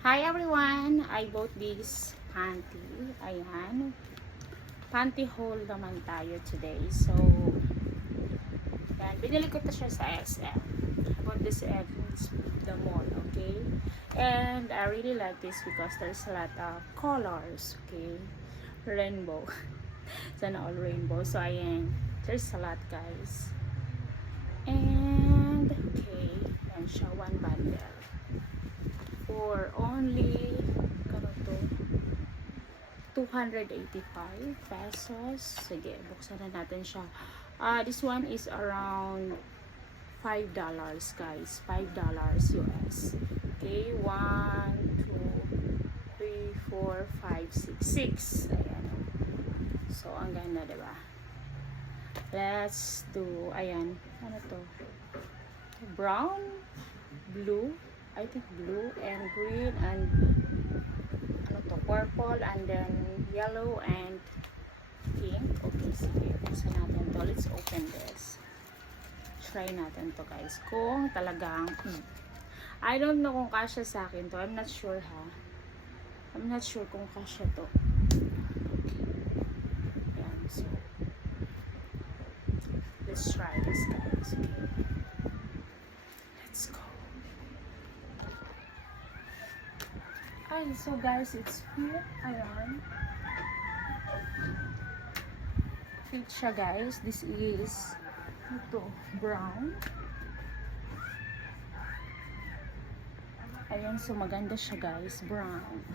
Hi everyone! I bought this panty. Ayan. Panty haul naman tayo today. So, yan. Binili ko to siya sa SM. I bought this at the mall, okay? And I really like this because there's a lot of colors, okay? Rainbow. Sana all rainbow. So, ayan. There's a lot, guys. And, okay. Yan siya. One bundle. For only to 285 pesos. Sige, buksan na natin siya. This one is around $5, guys. $5 US. Okay, 1, 2, 3, 4, 5, 6. 6. Ayan. So, ang ganda, diba? Let's do, ayan. Ano to? Brown, blue, I think blue and green and ano to, purple and then yellow and pink. Okay, sige, buksan natin to. Let's open this. Try natin to, guys. Kung talagang I don't know kung kasya sa akin to. I'm not sure, ha. I'm not sure kung kasya to. Okay. Yan, so let's try this, guys. Okay. Let's go. Ay, so guys, it's here. Ayan. Fit siya, guys. This is ito, brown. Ayan, so maganda siya, guys. Brown.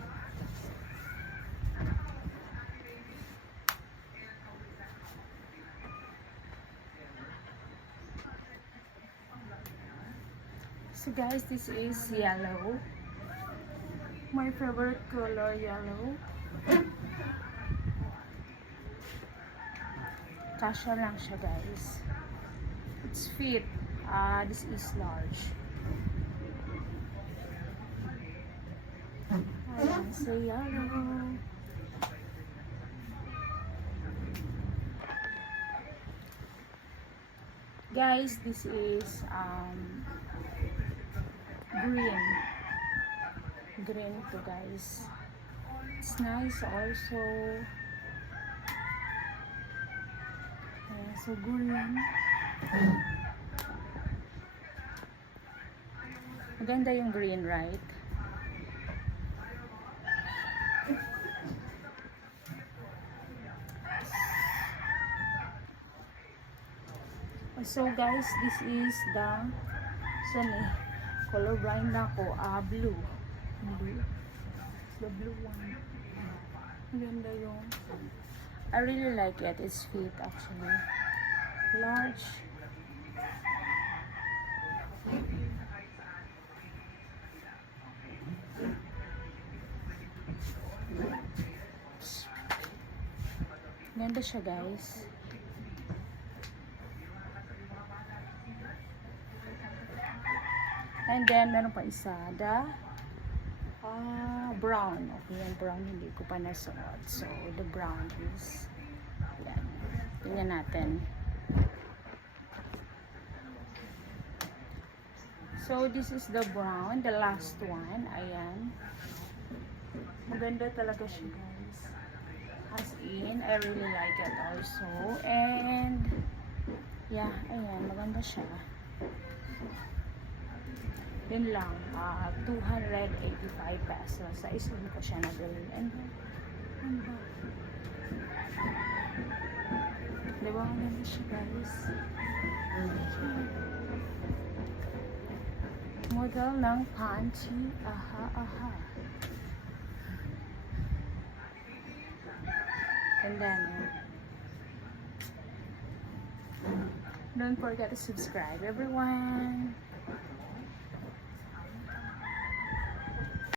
So guys, this is yellow. My favorite color, yellow. Kasha lang siya, guys. It's fit. This is large. Ayan, so yellow. Guys, this is green. Green to, guys. It's nice also. Ayan, so green. Maganda yung green, right? So guys, this is the color blind na ko, blue. The blue one. Maganda yung I really like it. It's fit actually. Large. Ganda siya, guys. And then, meron pa isa. Brown. Okay, yung brown hindi ko pa nasuot. So, the brown is yan. Tingnan natin. So, this is the brown. The last one. Ayan. Maganda talaga siya, guys. As in, I really like it also. And, yeah, ayan. Maganda siya. Yun lang, 285 pesos. Sa isang ko siya nabili. And ano ba? Diba ang ganda siya, guys? Model ng panty. Aha, aha. And then, don't forget to subscribe, everyone.